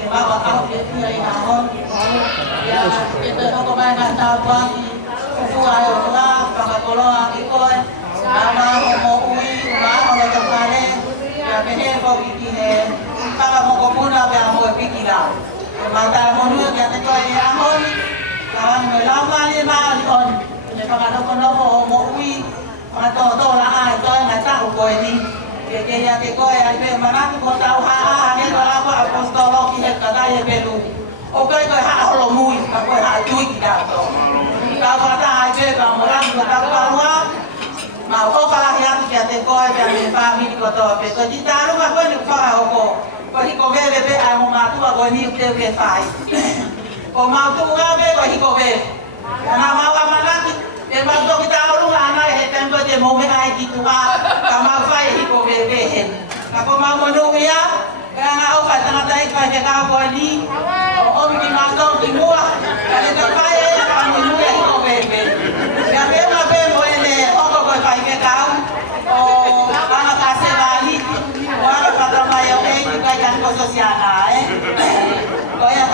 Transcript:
que va a bajar que tira y jamón ya que te no comer nada buang fuai ora para coloa aquí coi ama como ui ma lo tocare ya bene ko bikine para Mokopuna be amo bikila mata monu ya te coi amon kawan me lama ni ma on ne para no kono mo ui ma to la ai coi na ta ko ni que ya que coi ai be mana ko tau ha ni la ko apostolo ki he kada ye belu o kai ko ha lo mui ka ko ha chui ki da to ka ba ta ai be ka mo ran ko ta pa wa ma ko pa ya ki te coi ya ni pa mi ko to pe ko ji ta ru ma ko ni fa Hoko ko hi ko be ai mo ma tu ko ni te ke fai o ma tu ga be ko hi ko be na ma wa ma na e ma to ki Tauolunga ana he tempo de mo me ai ki tu ka ma fai hi ko be hen ka ko ma mo no ya ka nga o ka tanga tai ka ke ka ko ni o mi ma to ki mo ka le ka fai ka mo no ya hi ko be ya be ma be mo ene o ko fai ke ka o ka na ka se ba ni o ka ta ma yo e ka ya ko sosial ai ko ya